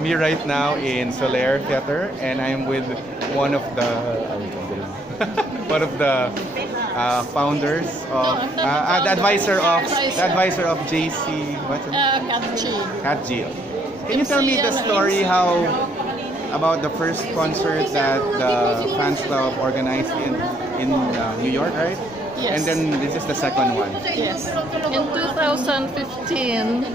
I'm here right now in Soler Theater, and I'm with one of the founders of the advisor of JC. What's it? Kat G. Can you tell me the story about the first concert that the fans club organized in New York, right? Yes. And then this is the second one. Yes. In 2015,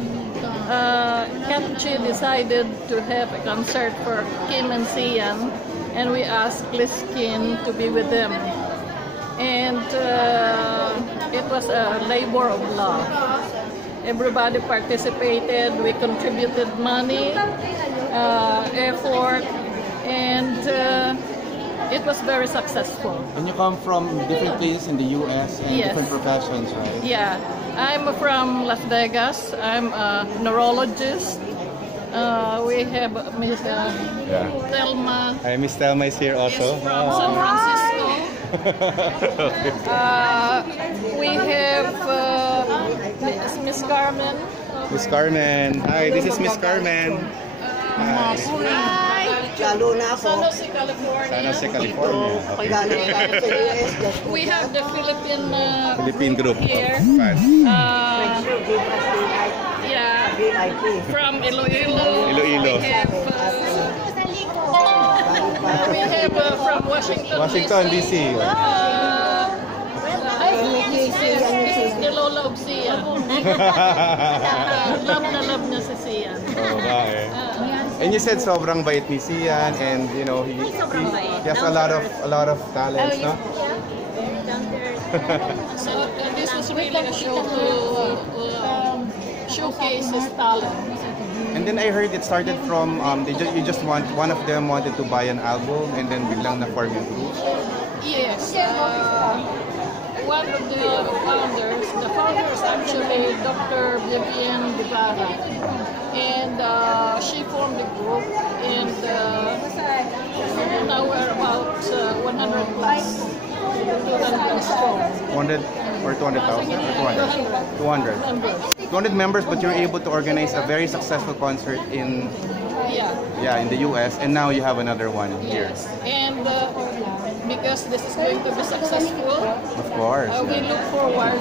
Kat G decided to have a concert for Kim and Sian, and we asked Liskin to be with them. And it was a labor of love. Everybody participated, we contributed money, effort, and it was very successful. And you come from different places in the US and Yes. different professions, right? Yeah, I'm from Las Vegas. I'm a neurologist. We have Miss Thelma. Hi, Miss Thelma is here also. Is from San Francisco. We have Miss Carmen. Miss Carmen. Hi, this is Miss Carmen. Hi. Lalo na San ako. Jose, California. San Jose, California. Okay. Galing tayo sa US. just We have the Philippine group here. of fans. Yeah, VIP. from Iloilo. Iloilo. We have from Washington, D.C. This is the Lola of Sian. Love na love niya si Sian. Oo nga eh. And you said sobrang bait ni Sian, and you know he has a lot of talents, no? So this was really a show to showcase his talent. And then I heard it started from one of them wanted to buy an album, and then biglang na-form yung group. Yes. One of the founder is actually Dr. Vivienne Guevara, and she formed the group, and now we're about 100 plus. 100 or 200,000 or 200? 200 members, but you're able to organize a very successful concert in in the US, and now you have another one here. Yes, and because this is going to be successful, Of course. we look forward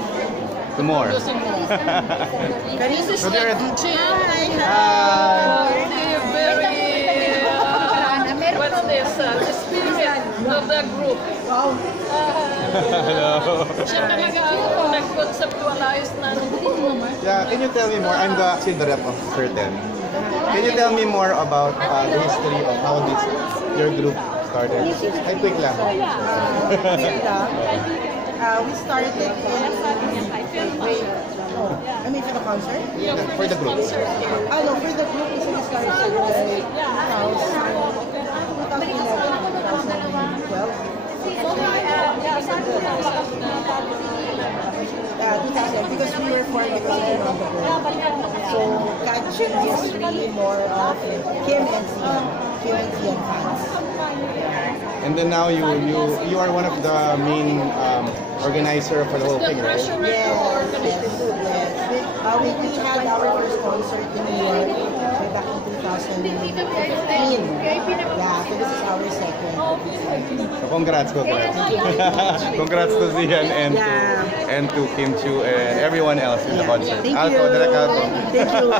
To more. to some more. This is So the they're- very what's this? The spirit of the group. Siya talaga ang nag-conceptualize ng Yeah, can you tell me more? I'm actually the rep of Certain. Can you tell me more about the history of how your group started? Ay, quick lang. We started in I mean, for the concert? For the group. No, for the group, we started in 2000, because we were forming on the group. So, Katjin is really more of Kim and Sian fans. And then now you are one of the main organizer for the whole thing, right? Yes. We had our first concert in New York back in 2015. Yeah, so this is our second. So congrats. Congrats to Zian and to Kim Chu and everyone else in the concert. Thank Alco, you. Direct Alco. Thank you.